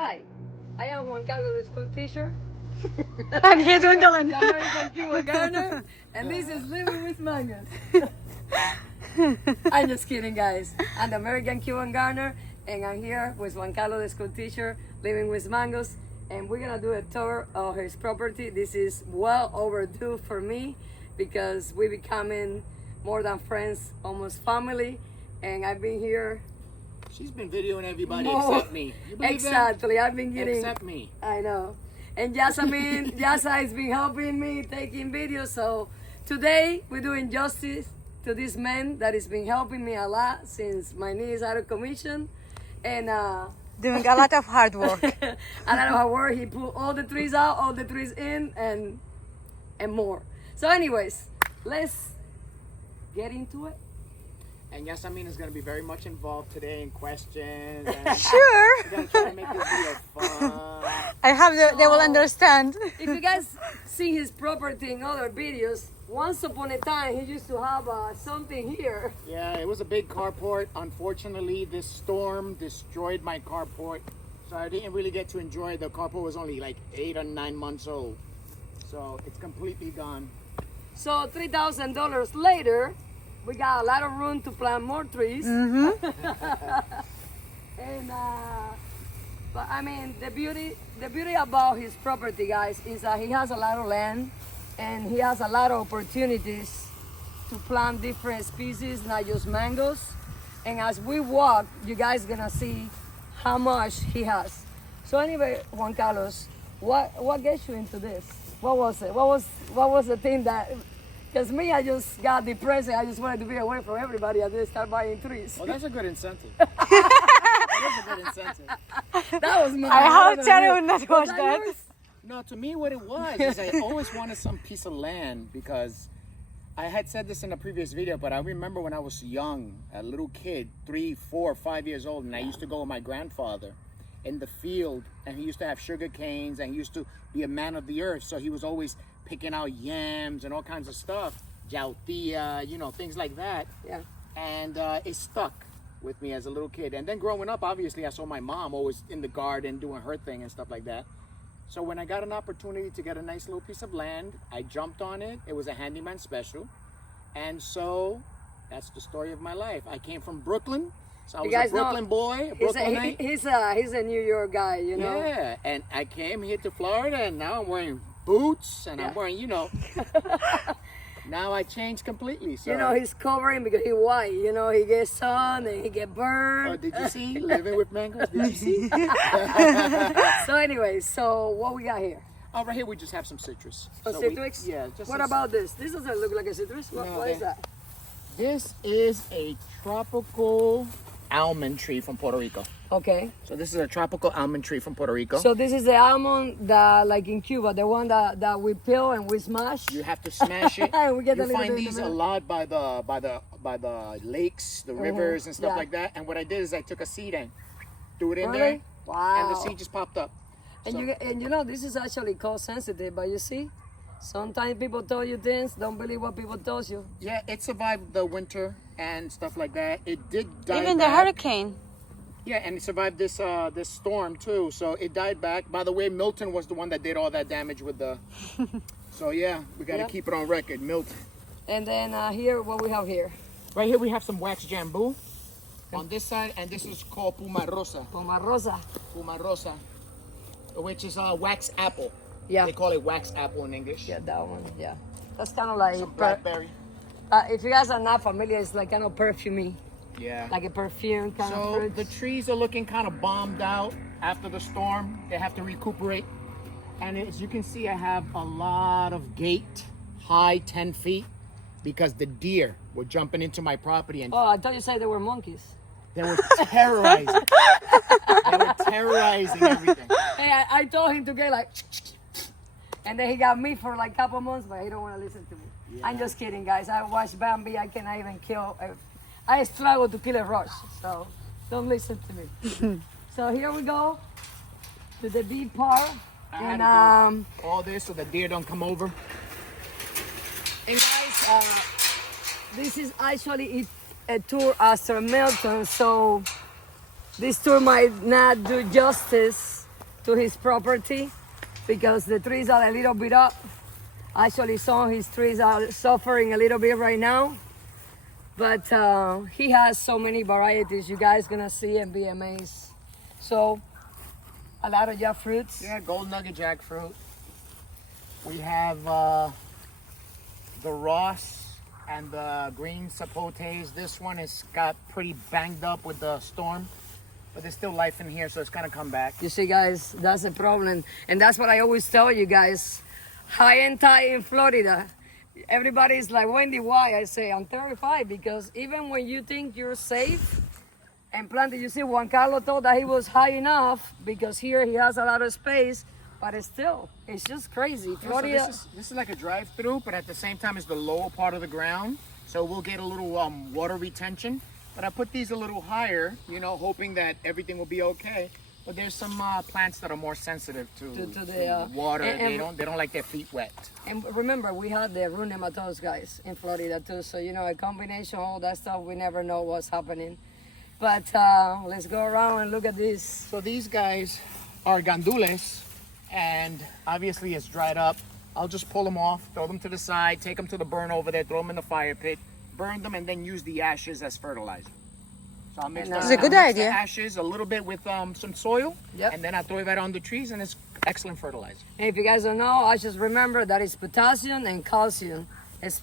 Hi, I am Juan Carlos, the school teacher. I'm here doing the The American Cuban Gardener, and this is Living with Mangoes. I'm just kidding, guys. I'm the American Cuban Gardener, and I'm here with Juan Carlos, the school teacher, Living with Mangoes, and we're gonna do a tour of his property. This is well overdue for me because we're becoming more than friends, almost family, and I've been here. She's been videoing everybody more. except me. You believe Exactly, that? I've been getting. Except me. I know. And Jasmine has been helping me taking videos. So today we're doing justice to this man that has been helping me a lot since my knee is out of commission. And doing a lot of hard work. a lot of hard work. He put all the trees out, all the trees in, and more. So anyways, let's get into it. And Yasamin is going to be very much involved today in questions. And Sure. we're going to try to make this video fun. I hope they will understand. If you guys see his property in other videos, once upon a time he used to have something here. Yeah, it was a big carport. Unfortunately, this storm destroyed my carport. So I didn't really get to enjoy. The carport was only like 8 or 9 months old. So it's completely gone. So $3,000 later, we got a lot of room to plant more trees. Mm-hmm. And but I mean the beauty about his property, guys, is that he has a lot of land and he has a lot of opportunities to plant different species, not just mangoes. And as we walk, you guys gonna see how much he has. So anyway, Juan Carlos, what gets you into this? What was it? What was the thing that? Because me, I just got depressed and I just wanted to be away from everybody and then start buying trees. Well, that's a good incentive. That is a good incentive. That was my. I hope Tara would not watch Was that. yours? No, to me, what it was is I always wanted some piece of land because I had said this in a previous video, but I remember when I was young, a little kid, 3, 4, 5 years old, and I used to go with my grandfather in the field, and he used to have sugar canes, and he used to be a man of the earth, so he was always picking out yams and all kinds of stuff, jautia, things like that. Yeah. And it stuck with me as a little kid. And then growing up, obviously, I saw my mom always in the garden doing her thing and stuff like that. So when I got an opportunity to get a nice little piece of land, I jumped on it. It was a handyman special. And so that's the story of my life. I came from Brooklyn. So I was a Brooklyn boy, a Brooklynite. He's a New York guy, you know. Yeah, and I came here to Florida, and now I'm wearing boots, and I'm wearing, now I changed completely. So. He's covering because he's white. He gets sun and he get burned. Oh, did you see? Living with mangoes, did you see? So anyway, so what we got here? Oh, right here we just have some citrus. A So citrus? What about this? This doesn't look like a citrus. What is that? This is a tropical almond tree from Puerto Rico. Okay. So this is a tropical almond tree from Puerto Rico. So this is the almond that, like in Cuba, the one that we peel and we smash. You have to smash it. And we get a You little find bit in these the a middle. lot by the lakes, the rivers, and stuff Yeah. like that. And what I did is I took a seed and threw it in Really? there, Wow. and the seed just popped up. And So- this is actually cold sensitive, but you see, sometimes people tell you things, don't believe what people tell you. Yeah, it survived the winter and stuff like that. It did die Even the back. hurricane. Yeah, and it survived this this storm too. So it died back. By the way, Milton was the one that did all that damage with the. So yeah, we got to Yep. keep it on record, Milton. And then here, what we have here? Right here we have some wax jambu on this side, and this is called pumarosa. Pomarosa. Pumarosa, which is wax apple. Yeah. They call it wax apple in English. Yeah, that one. Yeah. That's kind of like, Some blackberry. if you guys are not familiar, it's like kind of perfumey, Yeah. like a perfume kind of So fruit. the trees are looking kind of bombed out after the storm. They have to recuperate. And as you can see, I have a lot of gate, high 10 feet, because the deer were jumping into my property and Oh, I thought you said they were monkeys. they were terrorizing. They were terrorizing everything. Hey, I told him to get like, and then he got me for like a couple months, but he don't want to listen to me. Yeah. I'm just kidding, guys. I watched Bambi. I cannot even kill. I struggle to kill a rush, so don't listen to me. So here we go to the bee part, I had and to do all this so the deer don't come over. and guys, this is actually a tour after Milton, so this tour might not do justice to his property because the trees are a little bit up. Actually, some of his trees are suffering a little bit right now. But he has so many varieties. You guys gonna see and be amazed. So, a lot of jackfruits. Yeah, gold nugget jackfruit. We have the Ross and the green sapotes. This one has got pretty banged up with the storm, but there's still life in here, so it's gonna come back. You see, guys, that's a problem. And that's what I always tell you guys. High and tight in Florida. Everybody's like, Wendy, why? I say, I'm terrified because even when you think you're safe and planted, you see, Juan Carlos thought that he was high enough because here he has a lot of space, but it's just crazy. Yeah, so Florida. this is like a drive-through, but at the same time, it's the lower part of the ground, so we'll get a little water retention. But I put these a little higher, you know, hoping that everything will be okay. But there's some plants that are more sensitive to the water. and They don't like their feet wet. And remember, we had the root nematodes, guys, in Florida too. So, you know, a combination of all that stuff, we never know what's happening. But let's go around and look at this. So these guys are gandules, and obviously it's dried up. I'll just pull them off, throw them to the side, take them to the burn over there, throw them in the fire pit, burn them, and then use the ashes as fertilizer. So I'll mix, It's a good I'll mix idea. the ashes a little bit with some soil, Yep. and then I throw it right on the trees, and it's excellent fertilizer. And if you guys don't know, I just remember that it's potassium and calcium. It's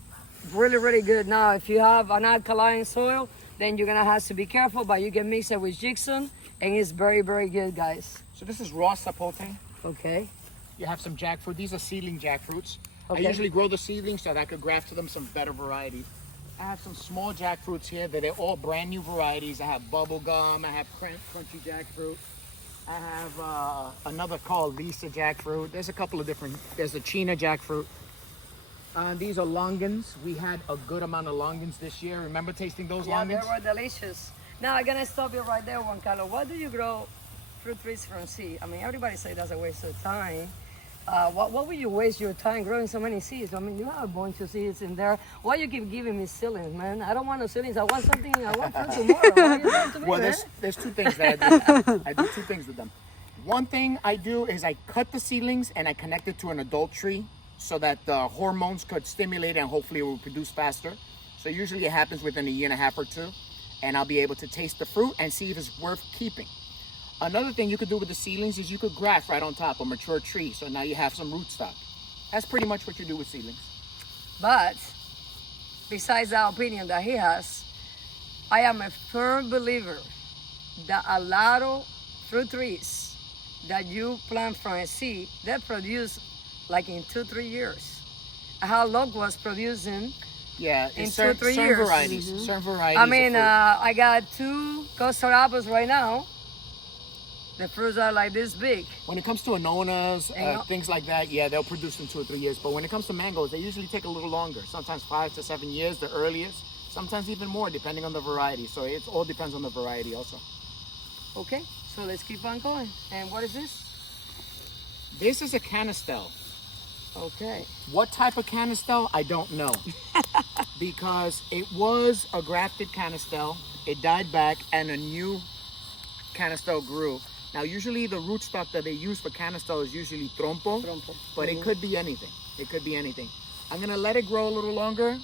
really, really good. Now, if you have an alkaline soil, then you're gonna have to be careful, but you can mix it with gypsum, and it's very, very good, guys. So this is raw sapote. Okay. You have some jackfruit. These are seedling jackfruits. Okay. I usually grow the seedlings so that I could graft to them some better varieties. I have some small jackfruits here that are all brand new varieties. I have bubble gum. I have crunchy jackfruit. I have another called Lisa jackfruit. There's a couple of different. There's a China jackfruit. These are longans. We had a good amount of longans this year. Remember tasting those Yeah, they longans? were delicious. Now, I'm gonna stop you right there, Juan Carlos. Why do you grow fruit trees from seed? I mean, everybody say that's a waste of time. What would you waste your time growing so many seeds? I mean, you have a bunch of seeds in there. Why you keep giving me seedlings, man? I don't want no seedlings. I want something. I want fruit tomorrow. Why are you doing to me, Well, man? there's two things that I do. I do two things with them. One thing I do is I cut the seedlings and I connect it to an adult tree so that the hormones could stimulate and hopefully it will produce faster. So usually it happens within a year and a half or two, and I'll be able to taste the fruit and see if it's worth keeping. Another thing you could do with the seedlings is you could graft right on top a mature tree, so now you have some rootstock. That's pretty much what you do with seedlings. But besides that opinion that he has, I am a firm believer that a lot of fruit trees that you plant from a seed, they produce like in 2-3 years. How Locke was producing. Yeah, In it's 2-3 certain years. varieties. Certain varieties. I of mean, fruit. I got 2 custard apples right now. The fruits are like this big. When it comes to anonas, And- things like that, yeah, they'll produce in 2 or 3 years. But when it comes to mangoes, they usually take a little longer. Sometimes 5 to 7 years, the earliest. Sometimes even more, depending on the variety. So it all depends on the variety also. Okay, so let's keep on going. And what is this? This is a canistel. Okay. What type of canistel, I don't know. Because it was a grafted canistel. It died back and a new canistel grew. Now, usually the rootstock that they use for canistel is usually trompo, but it could be anything. It could be anything. I'm gonna let it grow a little longer,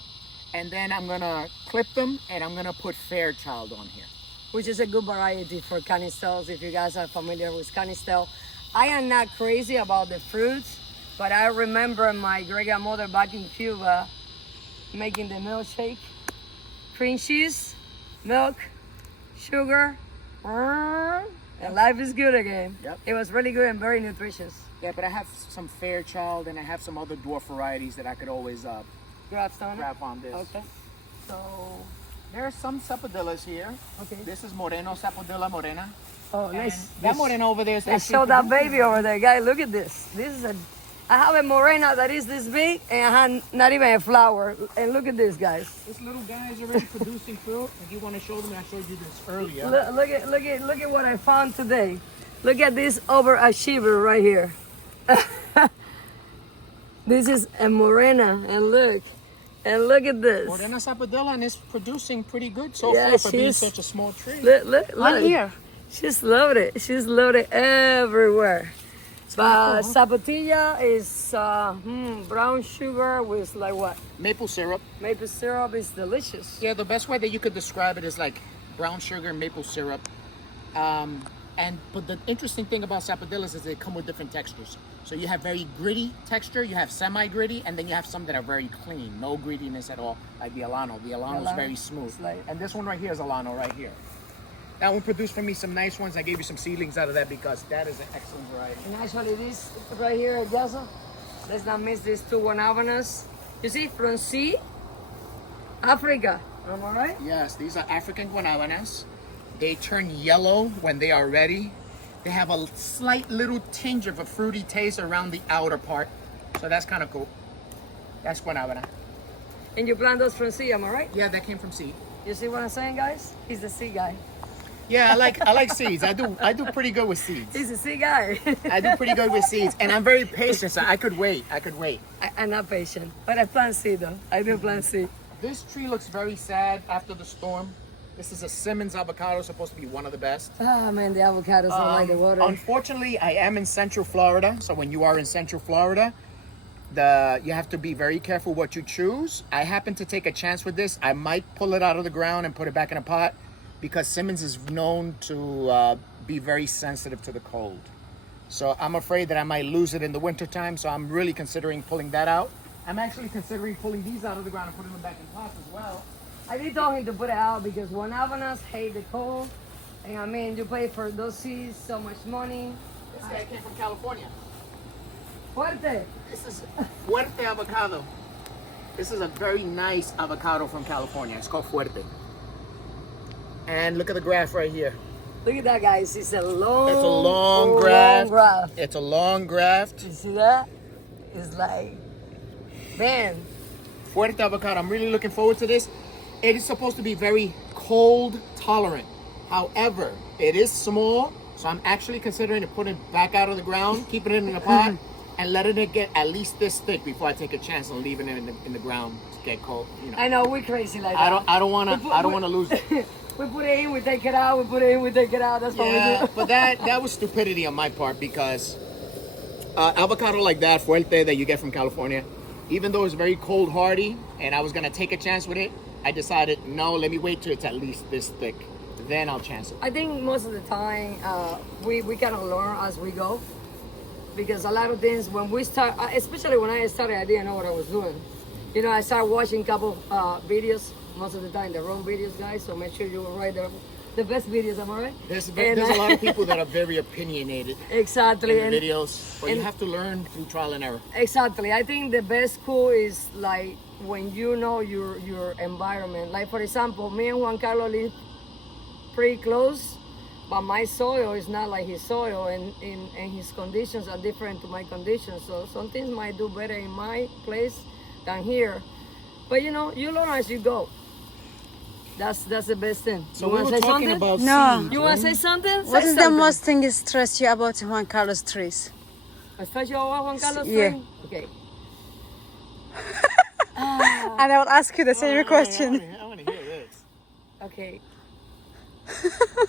and then I'm gonna clip them, and I'm gonna put Fairchild on here. Which is a good variety for canistels if you guys are familiar with canistel. I am not crazy about the fruits, but I remember my great grandmother back in Cuba making the milkshake, cream cheese, milk, sugar, and life is good again. Yep. It was really good and very nutritious. Yeah, but I have some Fairchild, and I have some other dwarf varieties that I could always Grafting on it? grab on this. Okay. So, There are some sapodillas here. okay. This is Moreno, Sapodilla Morena. Oh, And nice. that Morena over there is Let's actually show that producing- baby over there, guys. Look at this. This is I have a morena that is this big and I have not even a flower. And look at this, guys. This little guy is already producing fruit. If you want to show them, I showed you this earlier. Look at what I found today. Look at this overachiever right here. This is a morena, and look at this. Morena Sapodilla, and it's producing pretty good so Yeah, far for being she's- such a small tree. Look. One here. She's loaded. She's loaded everywhere. But sapotilla is brown sugar with like what? Maple syrup. Maple syrup is delicious. Yeah, the best way that you could describe it is like brown sugar and maple syrup. But the interesting thing about sapodillas is they come with different textures. So you have very gritty texture, you have semi-gritty, and then you have some that are very clean, no grittiness at all, like the Alano. The Alano is very smooth. And this one right here is Alano right here. That one produced for me some nice ones. I gave you some seedlings out of that because that is an excellent variety. And actually this right here, Gaza, let's not miss these two anonas. You see, from sea, Africa. Am I right? Yes, these are African guanabanas. They turn yellow when they are ready. They have a slight little tinge of a fruity taste around the outer part. So that's kind of cool. That's guanabana. And you plant those from sea, am I right? Yeah, that came from seed. You see what I'm saying, guys? He's the sea guy. Yeah, I like seeds. I do pretty good with seeds. He's a sea guy. I do pretty good with seeds, and I'm very patient, so I could wait. I'm not patient, but I plant seed though. I do plant seed. This tree looks very sad after the storm. This is a Simmons avocado, supposed to be one of the best. Ah man, the avocados don't like the water. Unfortunately, I am in Central Florida, so when you are in Central Florida, you have to be very careful what you choose. I happen to take a chance with this. I might pull it out of the ground and put it back in a pot because Simmons is known to be very sensitive to the cold. So I'm afraid that I might lose it in the wintertime, so I'm really considering pulling that out. I'm actually considering pulling these out of the ground and putting them back in pots as well. I did tell him to put it out because guanabanas hate the cold. And I mean, you pay for those seeds so much money. This guy came from California. Fuerte. This is Fuerte avocado. This is a very nice avocado from California. It's called Fuerte. And look at the graft right here. Look at that, guys. It's a long, It's a long graft. graft. It's a long graft. You see that? It's like, man. Fuerte avocado. I'm really looking forward to this. It is supposed to be very cold tolerant. However, it is small, so I'm actually considering to put it back out of the ground, keeping it in a pot, and letting it get at least this thick before I take a chance on leaving it in the ground to get cold. You know. I know we're crazy like that. I don't want to lose it. We put it in, we take it out. We put it in, we take it out. That's what we Yeah, do. but that was stupidity on my part because avocado like that, Fuerte, that you get from California, even though it's very cold hardy, and I was gonna take a chance with it, I decided no, let me wait till it's at least this thick, then I'll chance it. I think most of the time we kind of learn as we go, because a lot of things when we start, especially when I started, I didn't know what I was doing. You know, I started watching a couple videos, most of the time the wrong videos, guys. So make sure you write the best videos. Am I right? There's a lot of people that are very opinionated Exactly. in the videos, but you have to learn through trial and error. Exactly. I think the best school is like when you know your environment. Like for example, me and Juan Carlos live pretty close, but my soil is not like his soil, and his conditions are different to my conditions. So some things might do better in my place than here. But you know, you learn as you go. That's the best thing. So you we want were to say talking something? about No. seeds. You want to say something? What Say is the something. most thing that stress you about Juan Carlos trees? Especially Juan Carlos. Yeah. thing? Okay. And I will ask you the same question. I want to hear this. Okay.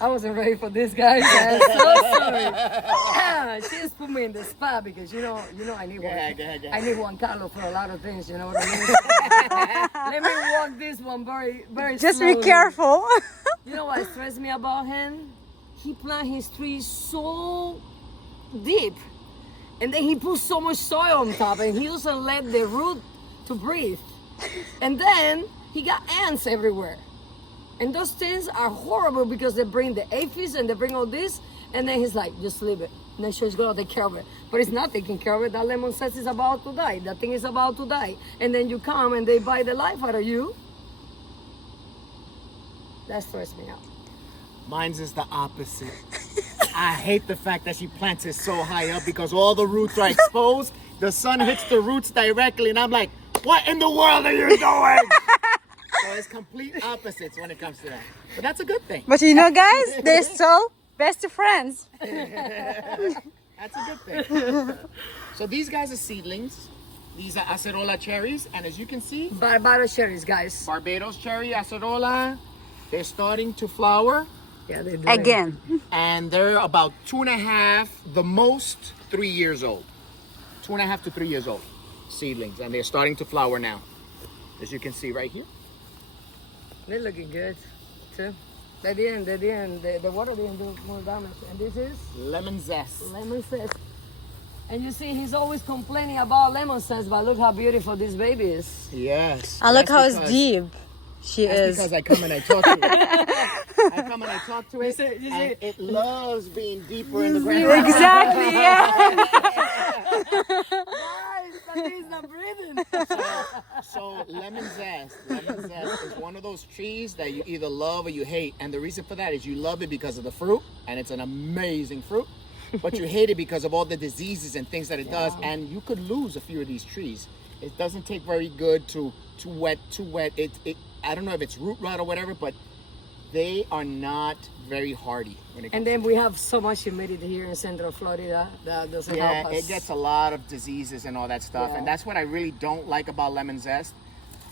I wasn't ready for this, guys. I'm so sorry. She just put me in the spot because you know I need one. Go ahead. I need Juan Carlos for a lot of things. You know what I mean? Let me walk this one very, very Just slowly. be careful. You know what stressed me about him? He planted his trees so deep, and then he put so much soil on top, and he doesn't let the root to breathe. And then he got ants everywhere. And those things are horrible because they bring the aphids and they bring all this. And then he's like, just leave it. Nature is gonna take care of it. But it's not taking care of it. That lemon says it's about to die. That thing is about to die. And then you come and they bite the life out of you. That stressed me out. Mine's is the opposite. I hate the fact that she plants it so high up because all the roots are exposed. The sun hits the roots directly, and I'm like, what in the world are you doing? So it's complete opposites when it comes to that. But that's a good thing. But you know, guys, they're still best friends. That's a good thing. So these guys are seedlings. These are acerola cherries, and as you can see, Barbados cherries, guys. Barbados cherry, acerola, they're starting to flower. Yeah, they do. Again. And they're about 2.5, the most 3 years old. 2.5 to 3 years old seedlings, and they're starting to flower now, as you can see right here. They're looking good too. The water didn't do more damage. And this is Lemon zest. lemon zest. And you see, he's always complaining about lemon zest, but look how beautiful this baby is. Yes. I look That's how it's because- deep she That's is. because I come and I talk to it. I come and I talk to it, and it loves being deeper in the ground. Exactly, yeah. Guys, but he's not breathing. So lemon zest is one of those trees that you either love or you hate. And the reason for that is you love it because of the fruit, and it's an amazing fruit. But you hate it because of all the diseases and things that it does. And you could lose a few of these trees. It doesn't take very good to wet. I don't know if it's root rot or whatever, but they are not very hardy when it comes And then we have so much humidity here in Central Florida that doesn't help us. it gets a lot of diseases and all that stuff, Yeah. and that's what I really don't like about lemon zest.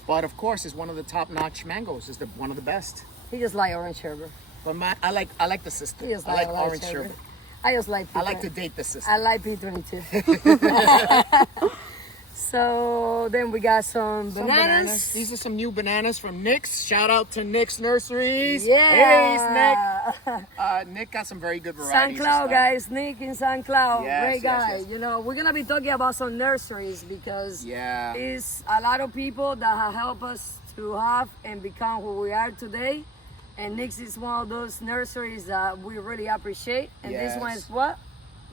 But of course, it's one of the top-notch mangoes. It's one of the best. He just like orange sherbet. But I like the sister. He just I like orange orange sherbet. I just like I like to date the sister. I like P22. So then we got some Some bananas. These are some new bananas from Nick's. Shout out to Nick's Nurseries. Yeah. Hey, Nick. Nick got some very good varieties. San of Cloud, stuff. guys. Nick in San Cloud. Yes, Great yes, guy. yes. You know, we're going to be talking about some nurseries because Yeah. it's a lot of people that have helped us to have and become who we are today. And Nick's is one of those nurseries that we really appreciate. And this one Yes. is what?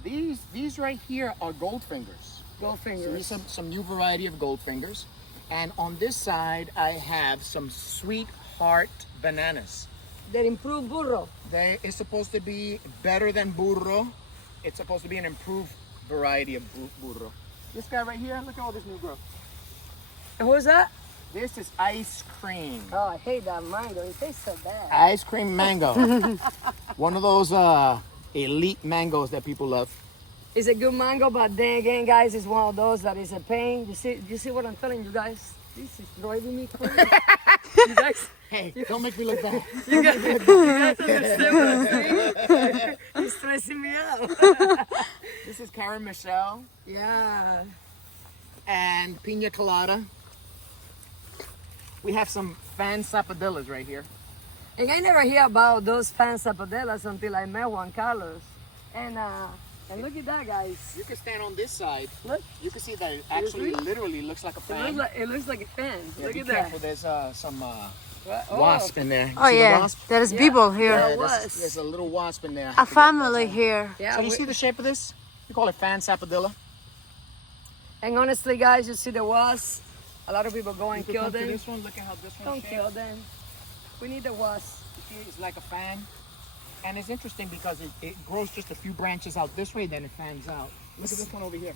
These right here are goldfingers. So Goldfingers. these are some new variety of goldfingers. And on this side, I have some sweetheart bananas. That improve burro. It's supposed to be better than burro. It's supposed to be an improved variety of burro. This guy right here, look at all this new growth. And who's that? This is ice cream. Oh, I hate that mango. It tastes so bad. Ice cream mango. One of those elite mangoes that people love. It's a good mango, but then again, guys, it's one of those that is a pain. You see what I'm telling you guys? This is driving me crazy. You guys, Hey, don't make me look bad. you guys understand what I'm saying? It's stressing me out. This is Karen Michelle Yeah. and Pina Colada. We have some fan sapodillas right here. And I never hear about those fan zapadellas until I met Juan Carlos. And look at that, guys. You can stand on this side. Look, You can see that it actually Seriously? literally looks like a fan. it looks like a fan. Yeah, Look be at careful. that. There's some Oh. wasp in there. You Oh see the yeah, wasp? there is Yeah. people here. Yeah. Yeah, wasp. there's a little wasp in there. A family here. Yeah, So you see the shape of this? We call it fan sapodilla. and honestly, guys, you see the wasp. A lot of people go and You can kill come to them. this one. Look at how this one Don't shaped. kill them. We need the wasp. You see, it's like a fan. And it's interesting because it grows just a few branches out this way, then it fans out. Look at this one over here.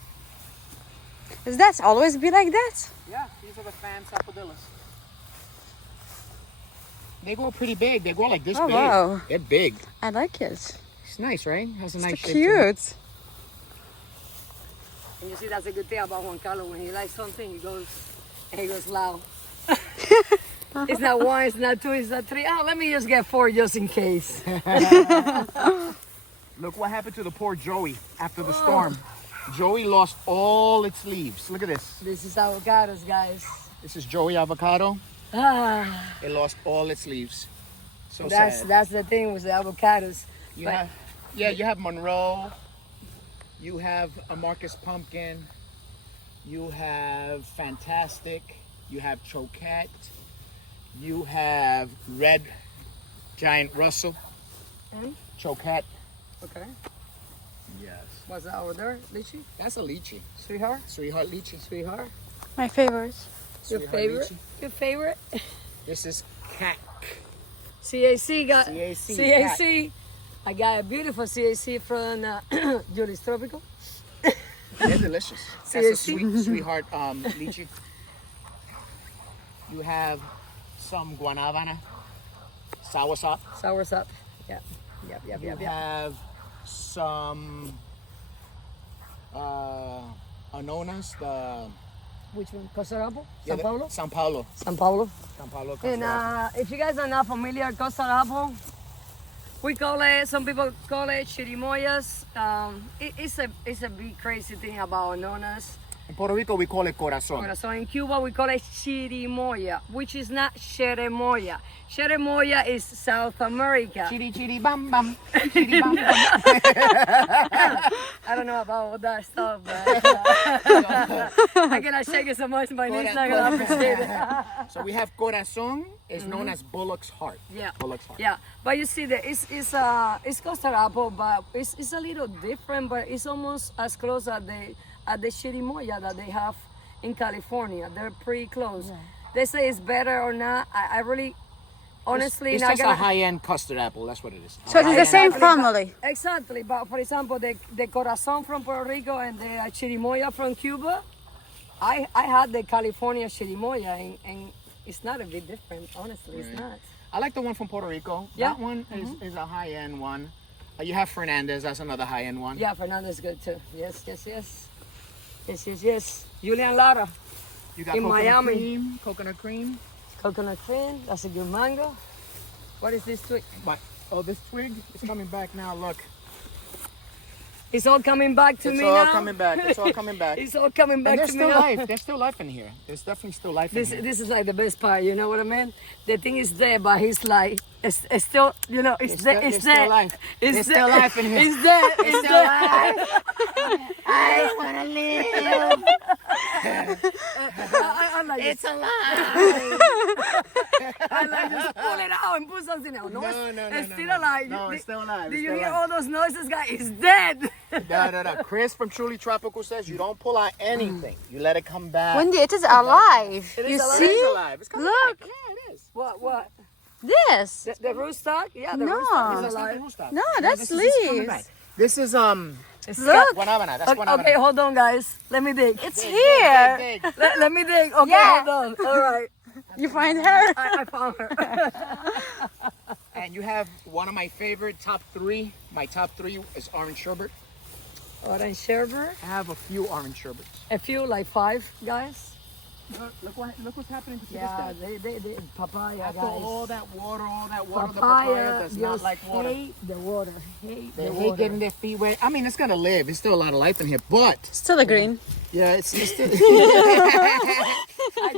Does that always be like that? Yeah, these are the fan sapodillas. They grow pretty big. They grow like this Oh, big. wow. They're big. I like it. It's nice, right? Has a nice So shape to it. cute. And you see, that's a good thing about Juan Carlos. When he likes something, he goes loud. It's not one, it's not two, it's not three. Oh, let me just get four just in case. Look what happened to the poor Joey after the storm. Joey lost all its leaves. Look at this. This is avocados, guys. This is Joey avocado. Ah, It lost all its leaves. So sad. that's the thing with the avocados. You But- have, you have Monroe. You have a Marcus Pumpkin. You have Fantastic. You have Choquette. You have Red Giant Russell. And? Choquette. Okay. Yes. What's that over there? Lychee? That's a lychee. Sweetheart? Sweetheart lychee. Sweetheart? My favorite. Your Sweetheart favorite? lychee. Your favorite? This is Cac. CAC got CAC. CAC. I got a beautiful CAC from Julie's Tropical. They're delicious. That's a CAC. sweetheart lychee. You have some guanabana, soursop. Soursop. Yeah. Yep. You have some anonas, the Which one? Costa Rabo? yeah, San the- Paulo? San Paulo. San Paulo. San Paulo. And Costa Rica. if you guys are not familiar, Costa Rabo, We call it, some people call it chirimoyas. It's a big crazy thing about anonas. In Puerto Rico, we call it corazon. So in Cuba, we call it chirimoya, which is not cherimoya. Cherimoya is South America. Chiri chiri bam bam. Chiri bam bam. I don't know about all that stuff, but I cannot shake it so much, my niece not gonna appreciate it. So we have corazon, is known as bullock's heart. Yeah. Bullock's heart. Yeah, but you see that it's custard apple, but it's a little different, but it's almost as close as the chirimoya that they have in California. They're pretty close. Yeah. They say it's better or not. I really, honestly, it's not just gonna, a high-end custard apple. That's what it is. So it's the same family. Exactly, but for example, the corazon from Puerto Rico and the chirimoya from Cuba, I had the California chirimoya, and it's not a bit different. Honestly, it's not. I like the one from Puerto Rico. Yeah. That one is a high-end one. You have Fernandez. That's another high-end one. Yeah, Fernandez is good too. Yes. Julian Lara. You got in coconut Miami. cream, coconut cream. Coconut cream. That's a good mango. What is this twig? Oh, this twig is coming back now. Look. It's all coming back to me now. It's all coming back. It's all coming back. It's all coming back And there's to still me now. life. There's still life in here. There's definitely still life in here. This is like the best part. You know what I mean? The thing is there, but he's like, it's still, you know, it's there. It's there. Still life. It's There's there. still life in here. It's there. It's still there. alive. I want to live. I like It's alive. I like just pull it out and put something else. No, it's still alive. No, it's still alive. Do It's you still hear alive. all those noises, guys? It's dead. No. Chris from Truly Tropical says you don't pull out anything. You let it come back. Wendy, it is alive. It You is alive. It see? is alive. It's coming Look. back. Yeah, it is. What? This. The rootstock? Yeah, the No. rootstock is That's not alive. the rootstock. No, that's this is coming leaves. back. This is It's Look. guanabana. That's Okay, guanabana. okay, hold on, guys. Let me dig. It's here. Dig, dig. Let me dig. Okay, Yeah. hold on. All right. You find her? I found her. And you have one of my favorite top three. My top three is orange sherbet. Orange sherbet. I have a few orange sherbets. A few, like 5, guys. Look what's happening to Yeah, they papaya, After guys. all that water, the papaya Papaya does not just like water. hate the water. Hate They the hate water. getting their feet wet. I mean, it's gonna live. There's still a lot of life in here, but Still a green. yeah, it's still. I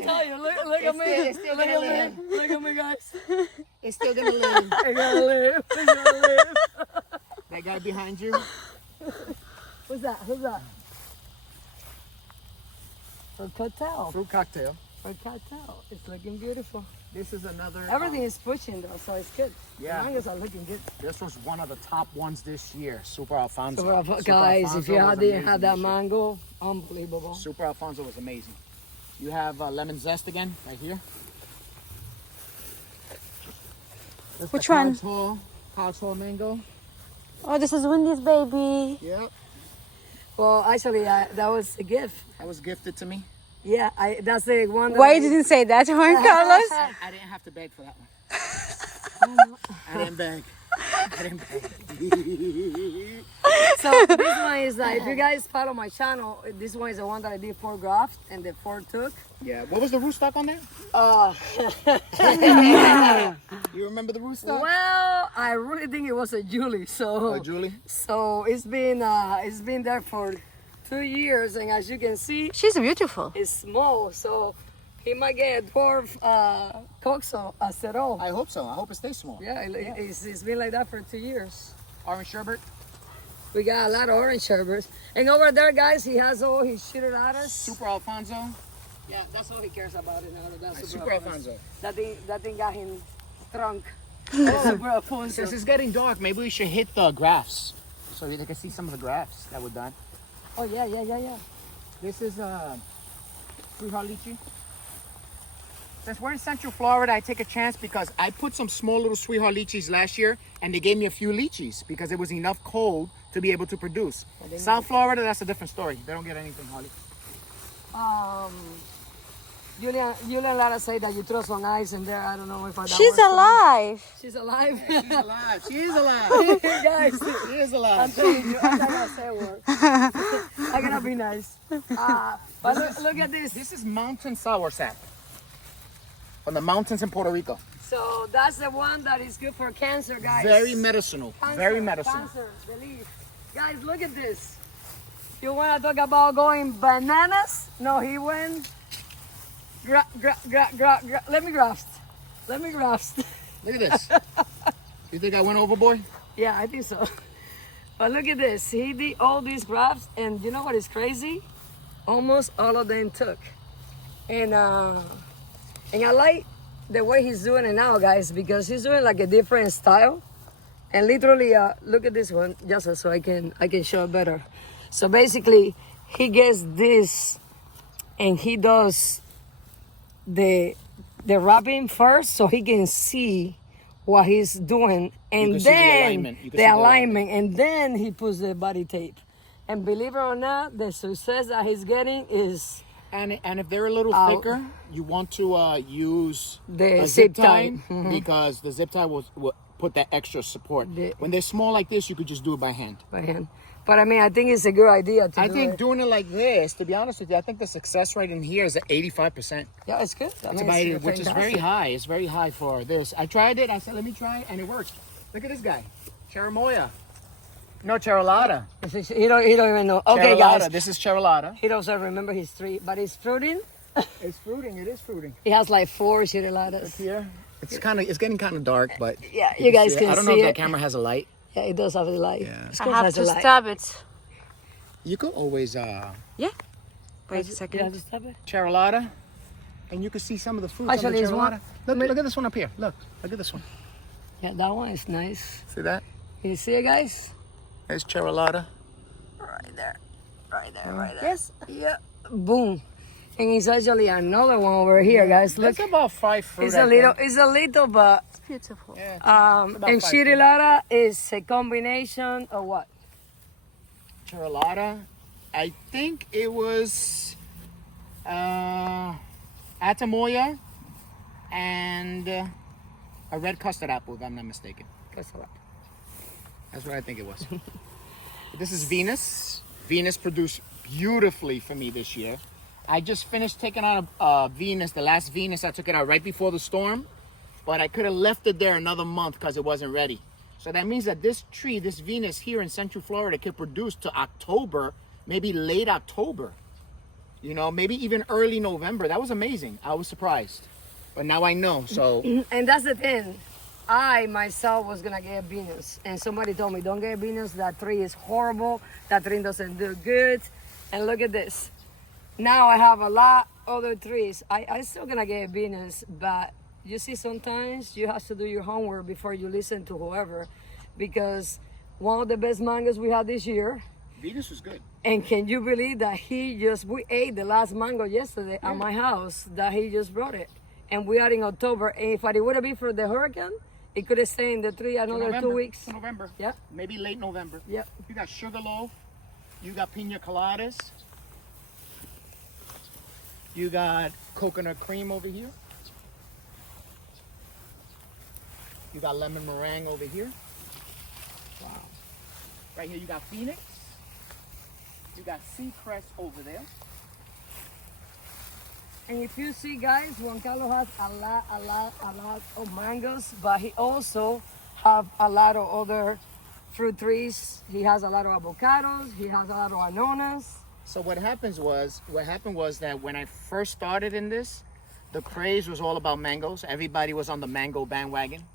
tell you, look at me. It's still Look gonna at live. me. Look at me, guys. It's still gonna live. I gotta live. I gotta live. That guy behind you. Who's that? Who's that? For cocktail. Fruit cocktail. For cocktail. It's looking beautiful. This is another. Everything is pushing though, so it's good. Yeah. The mangoes are looking good. This was one of the top ones this year. Super Alfonso. So, Super guys, Alfonso if you was didn't amazing have that this year. mango, unbelievable. Super Alfonso was amazing. You have lemon zest again, right here. That's Which the one? Cow's Hall mango. Oh, this is Wendy's baby. Yep. Well, actually, that was a gift. That was gifted to me. Yeah, that's the one. That Why you didn't say that, Juan Carlos? I didn't have to beg for that one. I didn't beg. So this one is like, if you guys follow my channel, this one is the one that I did 4 graft and the 4 took. Yeah. What was the rootstock on there? You remember the rootstock? Well, I really think it was a Julie. So, Julie. so it's been there for 2 years, and as you can see, She's beautiful. it's small. So he might get a dwarf coxo acero. I hope so. I hope it stays small. Yeah, it's been like that for 2 years. Orange sherbet. We got a lot of orange sherbets. And over there, guys, he has all his shooter at us. Super Alfonso. Yeah, that's all he cares about it now. That's Super Alfonso. That thing got him drunk. Super Alfonso. Since it's getting dark, maybe we should hit the graphs so they can see some of the graphs that were done. Oh, yeah. This is sweetheart lychee. Since we're in Central Florida, I take a chance because I put some small little sweetheart lychees last year, and they gave me a few lychees because it was enough cold to be able to produce. South Florida, that's a different story. They don't get anything, Holly. Julian Lara said that you throw some ice in there. I don't know if I. She's alive. She's alive. She's alive. She is alive. Guys, She is I'm alive. telling you, I'm not gonna say a word. I gotta be nice. But look at this. This is mountain sour sap from the mountains in Puerto Rico. So that's the one that is good for cancer, guys. Very medicinal. Cancer, Very medicinal. Cancer, the leaf. Guys, look at this. You want to talk about going bananas? No, he went. Let me graft. Let me graft. Look at this. You think I went overboard? Yeah, I think so. But look at this. He did all these grafts, and you know what is crazy? Almost all of them took. And I like the way he's doing it now, guys, because he's doing like a different style. And literally, look at this one, just so I can show it better. So basically, he gets this, and he does the wrapping first, so he can see what he's doing, and then the alignment, and then he puts the body tape. And believe it or not, the success that he's getting is. And if they're a little thicker, you want to use The a zip zip tie tie. because the zip tie will put that extra support. When they're small like this, you could just do it by hand. By hand. But I mean, I think it's a good idea to I do think it. doing it like this, to be honest with you, I think the success rate in here is at 85%. Yeah, it's good. That's about it, which is very high. It's very high for this. I tried it. I said, let me try it, and it worked. Look at this guy, Cherimoya. No, Cherolata. He don't even know. Okay, Cherolata. guys. This is Cherolata. He doesn't remember his tree, but it's fruiting. It's fruiting. It is fruiting. He has like 4 chirolatas. Here, it's getting kind of dark, but Yeah, you guys see it. can I don't know see if it. that camera has a light. Yeah, it does have a light. Yeah. Of I course have has a to light. stop it. You could always Wait a You second. have to stop it? Cherolata, and you can see some of the fruits Actually, on the it's one- Cherolata. Look at this one up here. Look at this one. Yeah, that one is nice. See that? You see it, guys? There's Cherolata. Right there. Right there, right there. Yes. Yeah. Boom. And it's actually another one over here, guys. Look. That's about 5 fruit. It's I a little, think. it's a little, but It's beautiful. Yeah, about and 5 Chirolata is a combination of what? Cherolata. I think it was Atamoya and a red custard apple, if I'm not mistaken. That's what I think it was. This is Venus. Venus produced beautifully for me this year. I just finished taking out Venus, the last Venus. I took it out right before the storm, but I could have left it there another month because it wasn't ready. So that means that this tree, this Venus here in Central Florida, could produce to October, maybe late October. You know, maybe even early November. That was amazing. I was surprised. But now I know, so. And that's the thing. I myself was gonna get Venus, and somebody told me, don't get Venus. That tree is horrible. That tree doesn't do good. And look at this. Now I have a lot other trees. I still gonna get Venus, but you see, sometimes you have to do your homework before you listen to whoever, because one of the best mangoes we had this year. Venus was good. And can you believe that we ate the last mango yesterday at my house, that he just brought it. And we are in October, and if it would have been for the hurricane, it could have stayed in the tree another November, 2 weeks. November. Yep. Maybe late November. Yep. You got sugarloaf. You got pina coladas. You got coconut cream over here. You got lemon meringue over here. Wow. Right here you got Phoenix. You got sea crest over there. And if you see, guys, Juan Carlos has a lot of mangoes, but he also have a lot of other fruit trees. He has a lot of avocados. He has a lot of anonas. So what happened was that when I first started in this, the craze was all about mangoes. Everybody was on the mango bandwagon.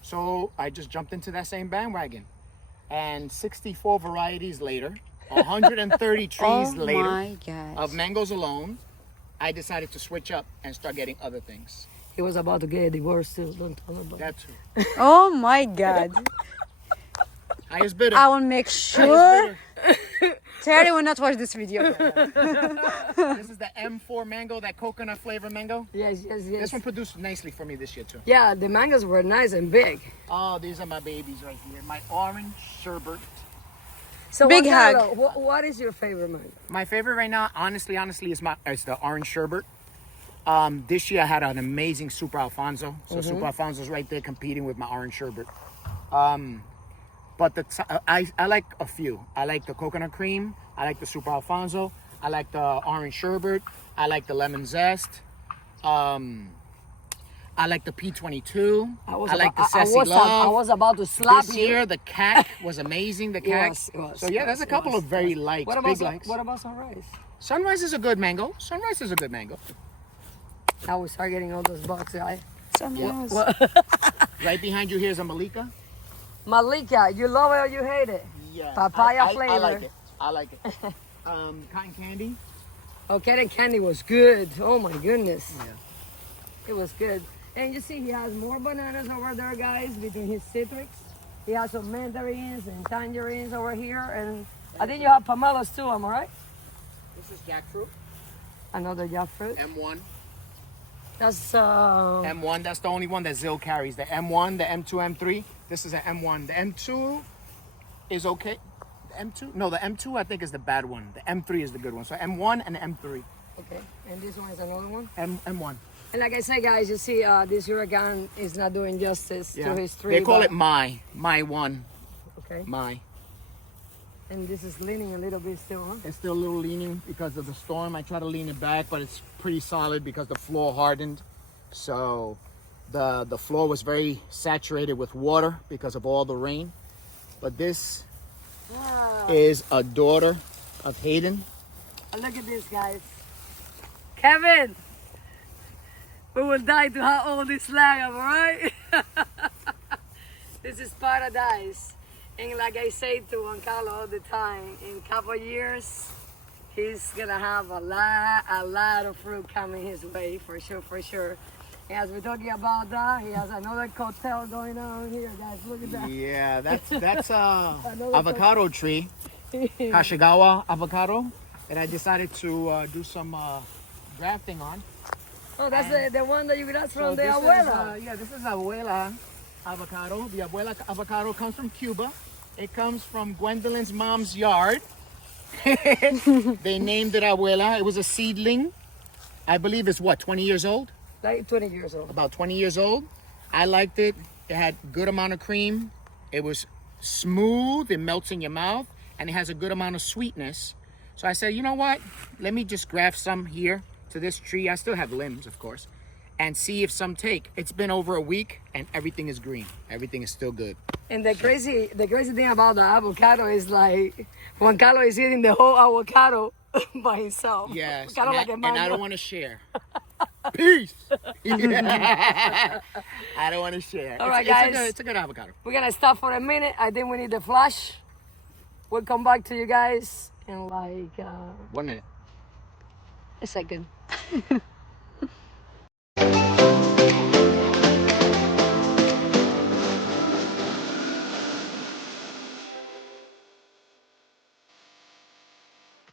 So I just jumped into that same bandwagon. And 64 varieties later, 130 trees later my God. of mangoes alone, I decided to switch up and start getting other things. He was about to get a divorce too. Don't tell nobody. That too. Oh my God. Highest bidder. I will make sure Terry will not watch this video. This is the M4 mango, that coconut flavor mango. Yes, yes, yes. This one produced nicely for me this year too. Yeah, the mangoes were nice and big. Oh, these are my babies right here. My orange sherbet. So Big Juan hug. Carlos, what is your favorite mango? My favorite right now, honestly, is the orange sherbet. This year I had an amazing Super Alfonso. So Super Alfonso's right there competing with my orange sherbet. But I like a few. I like the coconut cream. I like the Super Alfonso. I like the orange sherbet. I like the lemon zest. I like the P22. I was like the about- I Sassy was, Love. I was about to slap This you. year, the CAC was amazing. The CAC. It was, So yeah, there's a couple of very likes, What about big likes. what about sunrise? Sunrise is a good mango. Sunrise is a good mango. Now we start getting all those bugs, guys. Sometimes. Right behind you here is a Malika. Malika, you love it or you hate it? Yeah. Papaya I flavor. like it. I like it. Cotton candy. Oh, cotton candy was good. Oh my goodness. Yeah. It was good. And you see he has more bananas over there, guys, between his citrus. He has some mandarins and tangerines over here. And I think you have pomelos too, am I right? This is jackfruit. Another jackfruit. M1. That's M1. That's the only one that Zill carries. The M1, the M2, M3. This is an M1. The M2 is okay. The M2? No, the M2 I think is the bad one. The M3 is the good one. So M1 and M3. okay. And this one is another one. M1. And like I said, guys, you see this hurricane is not doing justice to his tree. They call but- it my one. Okay. My. And this is leaning a little bit still, huh? It's still a little leaning because of the storm. I try to lean it back, but it's pretty solid because the floor hardened. So the floor was very saturated with water because of all the rain. But this is a daughter of Hayden. Look at this, guys. Kevin! We will die to have all this land, alright? This is paradise. And like I say to Juan Carlos all the time, in a couple of years, he's gonna have a lot of fruit coming his way, for sure, for sure. And as we're talking about that, he has another cocktail going on here, guys. Look at that. Yeah, that's avocado tree, Kashigawa avocado, and I decided to do some grafting on. Oh, that's the one that you got from the this abuela. is, this is abuela avocado. The abuela avocado comes from Cuba. It comes from Gwendolyn's mom's yard. They named it abuela. It was a seedling. I believe it's what, 20 years old? Like 20 years old. About 20 years old. I liked it. It had good amount of cream. It was smooth. It melts in your mouth. And it has a good amount of sweetness. So I said, you know what? Let me just graft some here to this tree. I still have limbs, of course. And see if some take. It's been over a week and everything is green. Everything is still good. And the crazy thing about the avocado is like Juan Carlos is eating the whole avocado by himself. Yes. Kind of like a And I mango. don't want to share. Peace. I don't want to share. All right, guys. It's a good avocado. We're gonna stop for a minute. I think we need the flash. We'll come back to you guys in like 1 minute. a second.